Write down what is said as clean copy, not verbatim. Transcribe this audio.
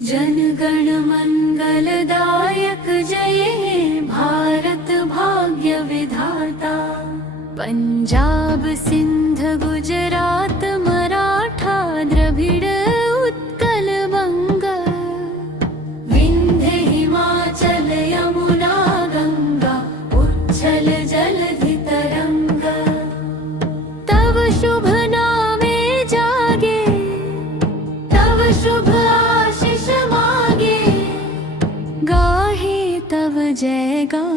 जनगण मंगलदायक जय हे भारत भाग्य विधाता। पंजाब सिंध गुजरात मराठा द्रविड उत्कल बंग, विंध्य हिमाचल यमुना गंगा उच्छल जलधि तरंग। तव शुभ नामे जागे, तव शुभ आशीष मागे, गाहे तव जय गा